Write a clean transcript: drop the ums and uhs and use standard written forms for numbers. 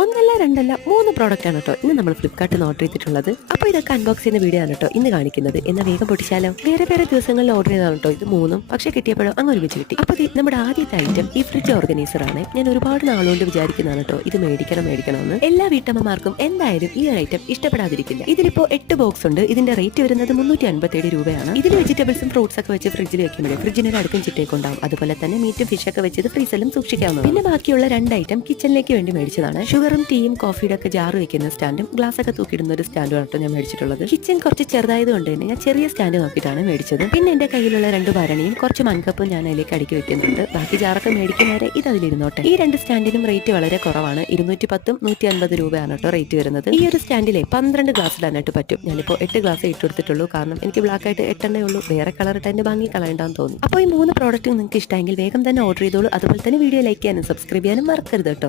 ഒന്നല്ല രണ്ടല്ല 3 പ്രോഡക്റ്റ് ആണ് കേട്ടോ ഇന്ന് നമ്മൾ ഫ്ലിപ്കാർട്ടിൽ നിന്ന് ഓർഡർ ചെയ്തിട്ടുള്ളത്. അപ്പോൾ ഇതൊക്കെ അൺബോക്സ് ചെയ്യുന്ന വീഡിയോ ആണ് കേട്ടോ ഇന്ന് കാണിക്കുന്നത്. എന്നാൽ വേഗം പൊട്ടിച്ചാലോ. വേറെ ദിവസങ്ങളിൽ ഓർഡർ ചെയ്താണ് കേട്ടോ ഇത് 3ഉം. പക്ഷേ കിട്ടിയപ്പോഴും അങ്ങ് ഒരുമിച്ച് കിട്ടി. അപ്പോൾ നമ്മുടെ ആദ്യത്തെ ഐറ്റം ഈ ഫ്രിഡ്ജ് ഓർഗനൈസർ ആണ്. ഞാൻ ഒരുപാട് നാളുകൊണ്ട് വിചാരിക്കുന്നതാണ് കേട്ടോ ഇത് മേടിക്കണമെന്ന്. എല്ലാ വീട്ടമ്മമാർക്കും എന്തായാലും ഈ ഒരു ഐറ്റം ഇഷ്ടപ്പെടാതിരിക്കില്ല. ഇതിലിപ്പോ 8 ബോക്സ് ഉണ്ട്. ഇതിന്റെ റേറ്റ് വരുന്നത് 357 രൂപയാണ്. ഇതിൽ വെജിറ്റബിൾസും ഫ്രൂട്ട്സ് ഒക്കെ വെച്ച് ഫ്രിഡ്ജിൽ വെക്കുമ്പോൾ ഫ്രിഡ്ജിന് ഒരു അടുക്കും ചിട്ടേക്ക് ഉണ്ടാവും. അതുപോലെ തന്നെ മീറ്റും ഫിഷൊക്കെ വെച്ചത് ഫ്രീസറിലും സൂക്ഷിക്കാവുന്നതാണ്. പിന്നെ ബാക്കിയുള്ള 2 ഐറ്റം കിച്ചണിലേക്ക് വേണ്ടി മേടിച്ചതാണ്. ഷുഗറും ടീയും കോഫിയുടെ ഒക്കെ ജാർ വെക്കുന്ന സ്റ്റാൻഡും ഗ്ലാസ് ഒക്കെ തൂക്കിയിടുന്ന ഒരു സ്റ്റാൻഡും ആണ് ഞാൻ മേടിച്ചിട്ടുള്ളത്. കിച്ചൺ കുറച്ച് ചെറുതായത് കൊണ്ട് തന്നെ ഞാൻ ചെറിയ സ്റ്റാൻഡ് നോക്കിയിട്ടാണ് മേടിച്ചത്. പിന്നെ എന്റെ കയ്യിലുള്ള 2 ഭരണിയും കുറച്ച് മൺകപ്പും ഞാൻ അതിലേക്ക് അടുക്കി വെക്കുന്നുണ്ട്. ബാക്കി ജാറൊക്കെ മേടിക്കുന്നവരെ ഇത് അതിലിരുന്നോട്ടെ. ഈ 2 സ്റ്റാൻഡിനും റേറ്റ് വളരെ കുറവാണ്. 210ഉം 150 രൂപയാണ് കേട്ടോ റേറ്റ് വരുന്നത്. ഈ ഒരു സ്റ്റാൻഡിലെ 12 ഗ്ലാസ് ഇടാനായിട്ട് പറ്റും. ഞാനിപ്പോൾ 8 ഗ്ലാസ് ഇട്ടെടുത്തിട്ടുള്ളൂ. കാരണം എനിക്ക് ബ്ലാക്ക് ആയിട്ട് 8 ഉള്ളൂ. വേറെ കളർ ഇട്ട് എന്റെ ഭംഗി കളയണ്ടാന്ന് തോന്നി. അപ്പോൾ ഈ 3 പ്രോഡക്റ്റ് നിങ്ങൾക്ക് ഇഷ്ടമെങ്കിൽ വേഗം തന്നെ ഓർഡർ ചെയ്തോളൂ. അതുപോലെ തന്നെ വീഡിയോ ലൈക്ക് ചെയ്യാനും സബ്സ്ക്രൈബ് ചെയ്യാനും മറക്കരുത് കേട്ടോ.